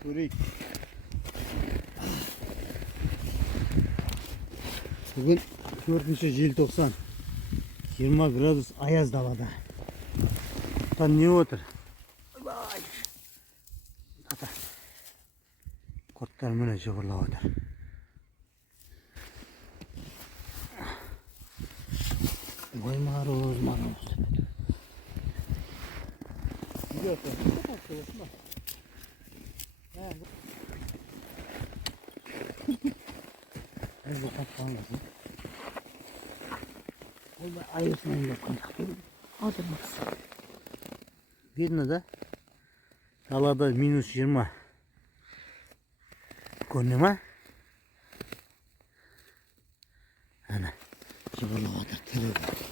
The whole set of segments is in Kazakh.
Көрейік. Бүгін 4 желтоқсан. 20 градус аяз далада. Там не отыр? Ойбай! Ата. Құрттар міне жыбырлап отыр. Ой, мороз, мороз. Әзі тапқан lazım. Ойбай, айырсынан yapқан жақты. Азырмыз. Видно, да? Далада минус 20. Көріне ма? Ана, жығырлап отыр, тірі бар.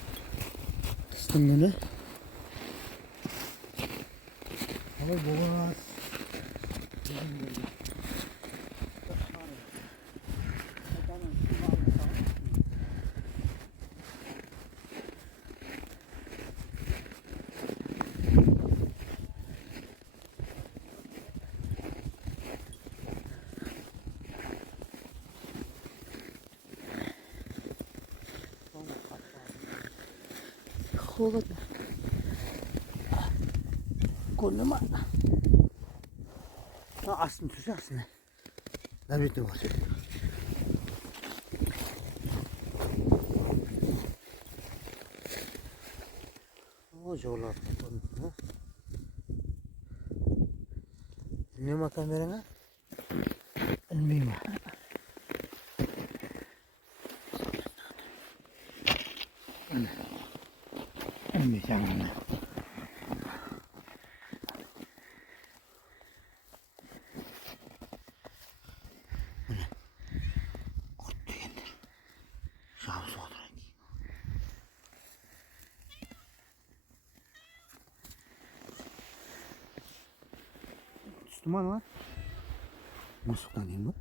Қыстың күні. Ой, болас. Холодно. Көріне ма? Астын түсі астына. Нәбеті бар. О, жоғылар. Дүние ма камераңа? Ілмей ма? Ілмей жаңағына. Жабысып отырайын кейін. Түсті ма аналар? Мысықтан кейін ба?